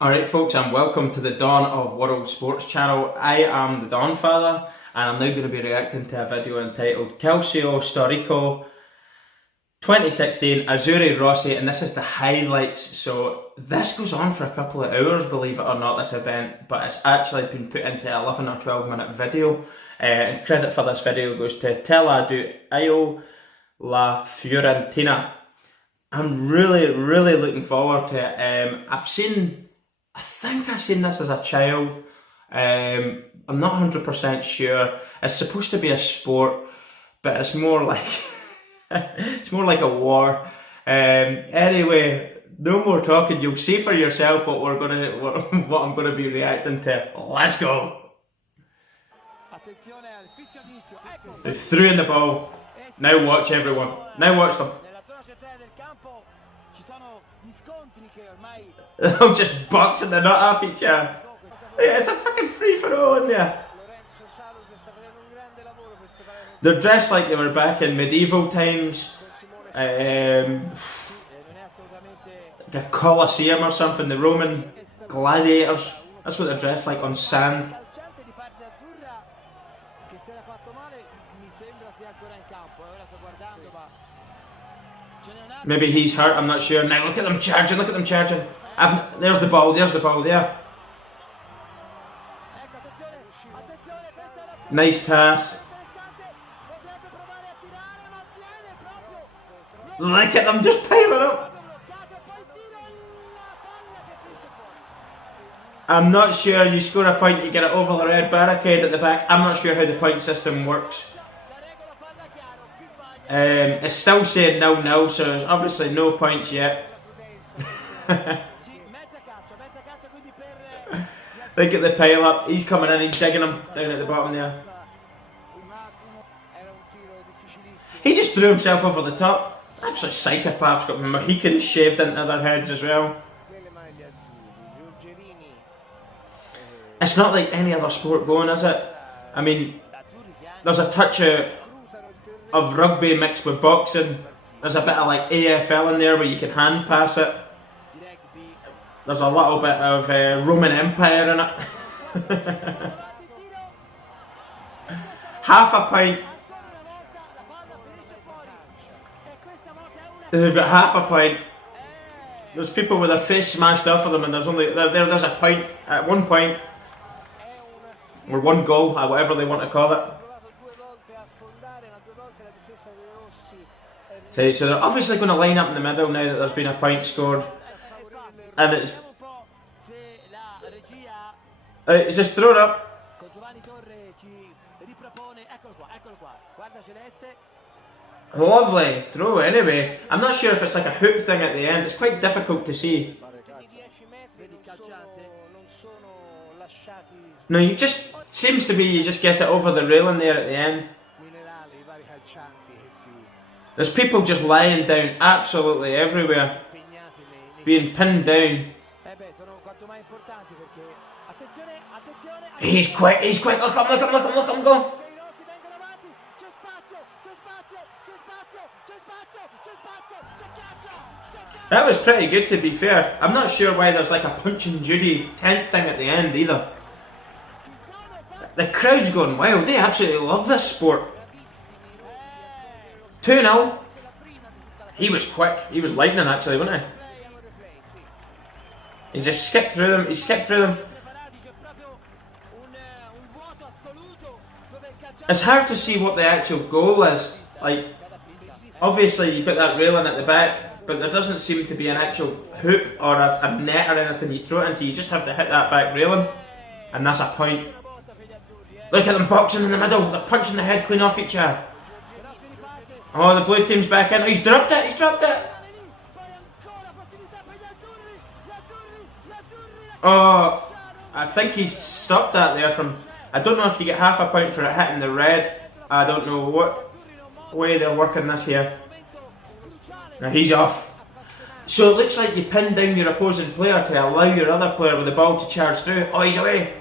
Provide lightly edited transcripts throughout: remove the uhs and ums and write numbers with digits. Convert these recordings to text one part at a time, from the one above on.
Alright folks, and welcome to the Dawn of World Sports channel. I am the Donfather, and I'm now going to be reacting to a video entitled Calcio, Storico 2016, Azzurri, Rossi, and this is the highlights. So this goes on for a couple of hours, believe it or not, this event, but it's actually been put into an 11 or 12 minute video. And credit for this video goes to Tela do Io La Fiorentina. I'm really looking forward to it. I think I seen this as a child. I'm not 100% sure. It's supposed to be a sport, but it's more like it's more like a war. Anyway, no more talking. You'll see for yourself what I'm gonna be reacting to. Let's go. They threw in the ball. Now watch everyone. Now watch them. They're just boxing the nut off each other. It's a fucking free-for-all in there. They're dressed like they were back in medieval times. Like a Colosseum or something, the Roman gladiators. That's what they're dressed like on sand. Maybe he's hurt, I'm not sure. Now look at them charging, there's the ball there. Nice pass. Look at them just piling up. I'm not sure, you score a point, you get it over the red barricade at the back. I'm not sure how the point system works. It's still saying 0-0, so there's obviously no points yet. Look at the pile up, he's coming in, he's digging him down at the bottom there. He just threw himself over the top. Absolute psychopaths, got Mohicans shaved into their heads as well. It's not like any other sport going, is it? I mean, there's a touch of rugby mixed with boxing. There's a bit of like AFL in there where you can hand pass it. There's a little bit of Roman Empire in it. Half a pint. They've got half a pint. There's people with their face smashed off of them, and there's a pint at 1 point, or 1 goal, or whatever they want to call it. So they're obviously going to line up in the middle now that there's been a point scored. And it's just thrown up. Lovely throw anyway. I'm not sure if it's like a hook thing at the end. It's quite difficult to see. No, you just seems to be you just get it over the railing there at the end. There's people just lying down absolutely everywhere, being pinned down. He's quick, look him, go! That was pretty good, to be fair. I'm not sure why there's like a Punch and Judy 10th thing at the end either. The crowd's going wild, they absolutely love this sport. 2-0. He was quick. He was lightning actually, wasn't he? He just skipped through them. It's hard to see what the actual goal is. Like, obviously you've got that railing at the back, but there doesn't seem to be an actual hoop or a net or anything you throw it into. You just have to hit that back railing, and that's a point. Look at them boxing in the middle. They're punching the head clean off each other. Oh, the blue team's back in. Oh, he's dropped it. Oh, I think he's stopped that there from... I don't know if you get half a point for it hitting the red. I don't know what way they're working this here. Now he's off. So it looks like you pin down your opposing player to allow your other player with the ball to charge through. Oh, he's away.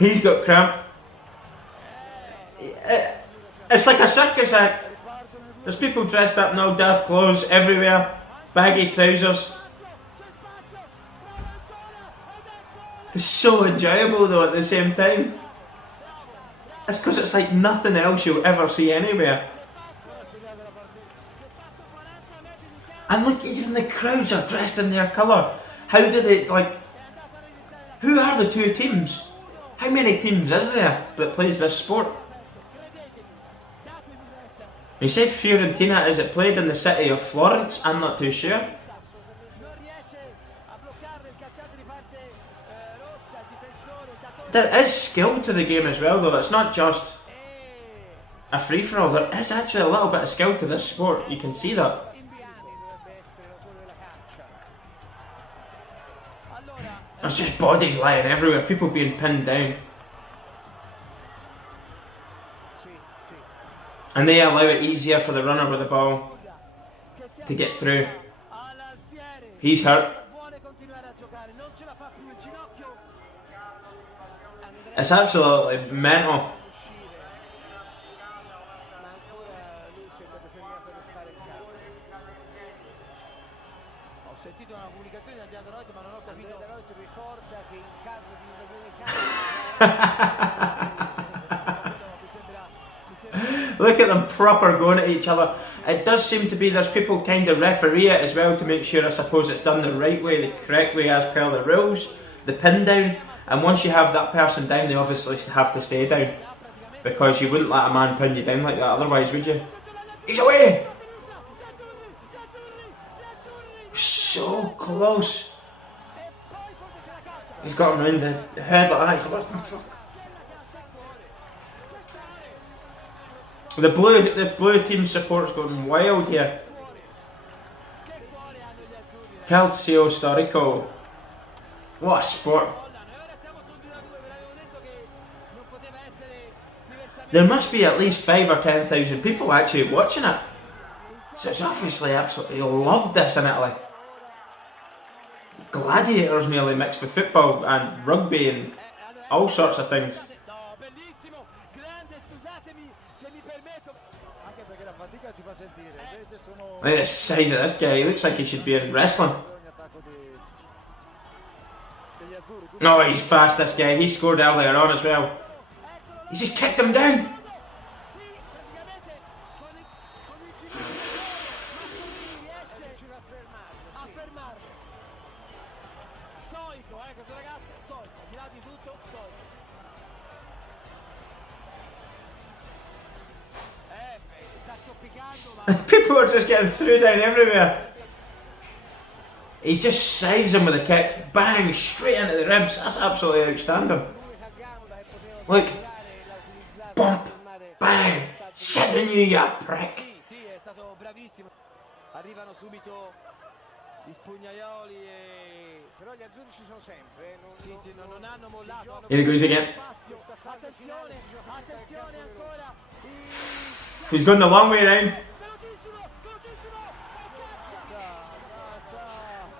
He's got cramp. It's like a circus act. There's people dressed up in all daft clothes everywhere, baggy trousers. It's so enjoyable though at the same time. It's because it's like nothing else you'll ever see anywhere. And look, even the crowds are dressed in their colour. How do they, like, who are the two teams? How many teams is there that plays this sport? You say Fiorentina, is it played in the city of Florence? I'm not too sure. There is skill to the game as well though, it's not just a free-for-all, there is actually a little bit of skill to this sport, you can see that. There's just bodies lying everywhere, people being pinned down. And they allow it easier for the runner with the ball to get through. He's hurt. It's absolutely mental. Look at them proper going at each other. It does seem to be there's people kind of referee it as well to make sure, I suppose, it's done the right way, the correct way as per the rules. The pin down, and once you have that person down, they obviously have to stay down, because you wouldn't let a man pin you down like that otherwise, would you? He's away! So close. He's got him round the head like that. He's like, what the fuck? The blue team support's going wild here. Calcio, Storico. What a sport. There must be at least 5 or 10,000 people actually watching it. So it's obviously absolutely loved this in Italy. Gladiators nearly mixed with football and rugby and all sorts of things. Look at the size of this guy, he looks like he should be in wrestling. No, he's fast, this guy. He scored earlier on as well. He's just kicked him down. People are just getting through down everywhere. He just saves him with a kick. Bang! Straight into the ribs. That's absolutely outstanding. Look. Bump. Bang! Shipping you prick. Here he goes again. He's going the long way around.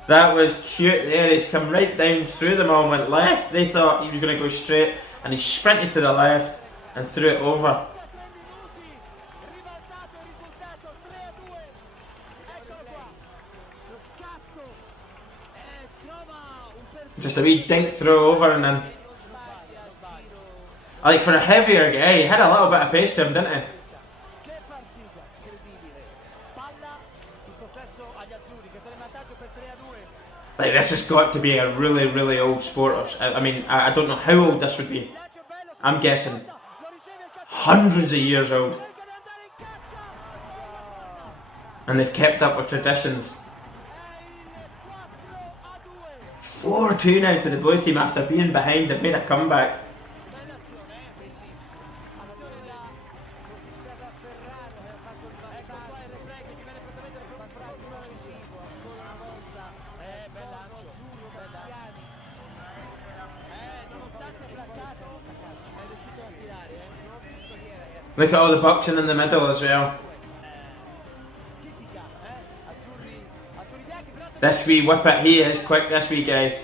That was cute there, he's come right down through them all and went left. They thought he was going to go straight and he sprinted to the left and threw it over. Just a wee dink throw over and then... Like for a heavier guy, he had a little bit of pace to him, didn't he? Like, this has got to be a really, really old sport. I mean, I don't know how old this would be. I'm guessing hundreds of years old. And they've kept up with traditions. 4-2 now to the blue team after being behind. They've made a comeback. Look at all the boxing in the middle as well. This wee whip it, he is quick, this wee guy.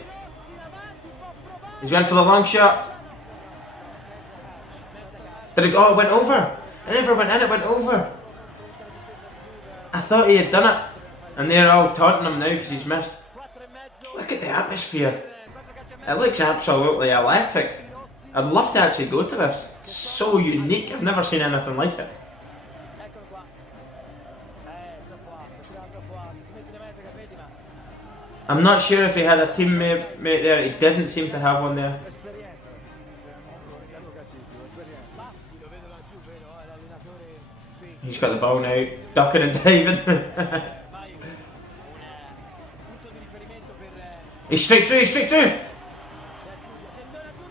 He's going for the long shot. Did it go? Oh, it went over. It never went in, it went over. I thought he had done it. And they're all taunting him now because he's missed. Look at the atmosphere. It looks absolutely electric. I'd love to actually go to this. So unique. I've never seen anything like it. I'm not sure if he had a teammate there. He didn't seem to have one there. He's got the ball now, ducking and diving. He's straight through, he's straight through!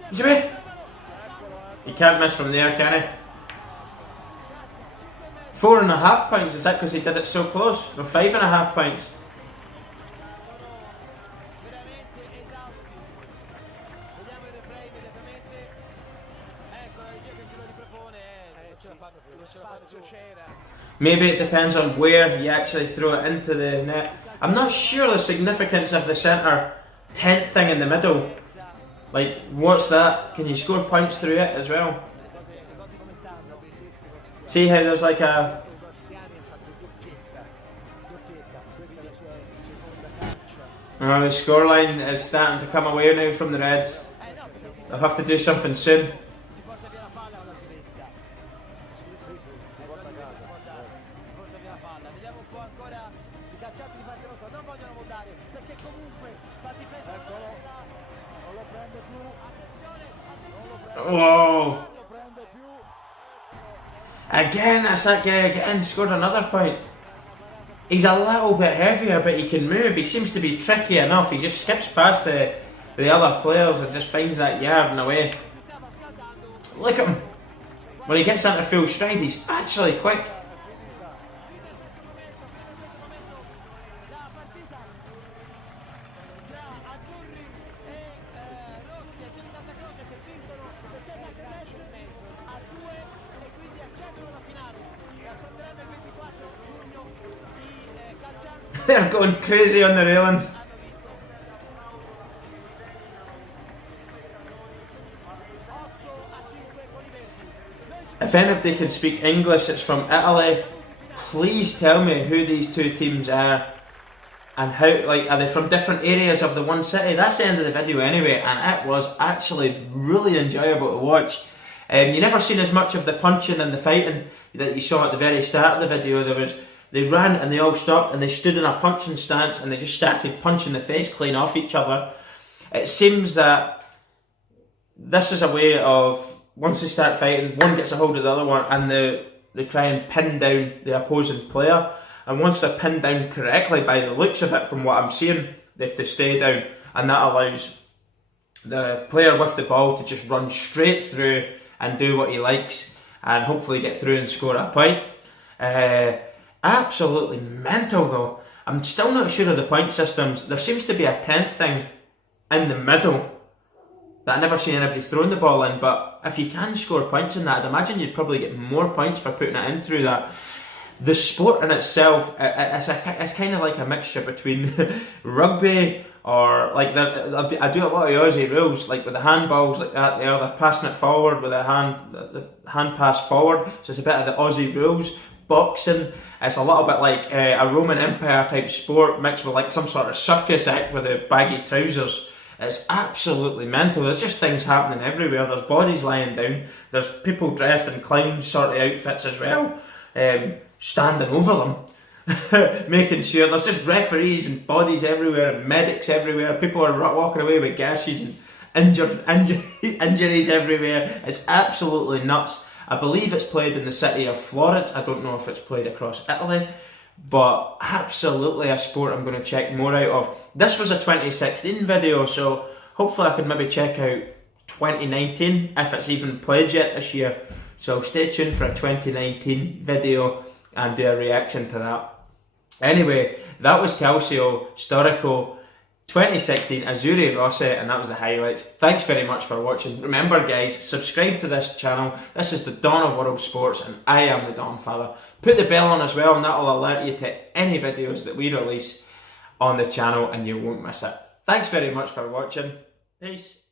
He's away! He can't miss from there, can he? 4.5 points, is that because he did it so close? No, 5.5 points. Maybe it depends on where you actually throw it into the net. I'm not sure the significance of the centre tent thing in the middle. Like, what's that? Can you score points through it as well? See how there's like a... Oh, the scoreline is starting to come away now from the Reds. They'll have to do something soon. Whoa! Again, that's that guy again, scored another point. He's a little bit heavier, but he can move. He seems to be tricky enough. He just skips past the other players and just finds that yard and away. Look at him. When he gets into full stride, he's actually quick. They're going crazy on the railings. If anybody can speak English, it's from Italy. Please tell me who these two teams are and how, like, are they from different areas of the one city? That's the end of the video anyway, and it was actually really enjoyable to watch. You never seen as much of the punching and the fighting that you saw at the very start of the video. They ran and they all stopped and they stood in a punching stance and they just started punching the face clean off each other. It seems that this is a way of, once they start fighting, one gets a hold of the other one and they try and pin down the opposing player. And once they're pinned down correctly, by the looks of it, from what I'm seeing, they have to stay down. And that allows the player with the ball to just run straight through and do what he likes and hopefully get through and score a point. Absolutely mental though. I'm still not sure of the point systems. There seems to be a tent thing in the middle that I never seen anybody throwing the ball in, but if you can score points in that, I'd imagine you'd probably get more points for putting it in through that. The sport in itself, it's kind of like a mixture between rugby or like I do a lot of Aussie rules, like with the handballs like that there, they're passing it forward with the hand pass forward, so it's a bit of the Aussie rules. Boxing, it's a little bit like a Roman Empire type sport mixed with like some sort of circus act with the baggy trousers. It's absolutely mental. There's just things happening everywhere. There's bodies lying down. There's people dressed in clown sort of outfits as well, standing over them, making sure. There's just referees and bodies everywhere and medics everywhere. People are walking away with gashes and injuries everywhere. It's absolutely nuts. I believe it's played in the city of Florence. I don't know if it's played across Italy, but absolutely a sport I'm going to check more out of. This was a 2016 video, so hopefully I can maybe check out 2019 if it's even played yet this year. So stay tuned for a 2019 video and do a reaction to that. Anyway, that was Calcio, Storico, 2016 Azzurri, Rossi, and that was the highlights. Thanks very much for watching. Remember guys, subscribe to this channel. This is the Dawn of World Sports and I am the Donfather. Put the bell on as well and that will alert you to any videos that we release on the channel and you won't miss it. Thanks very much for watching. Peace.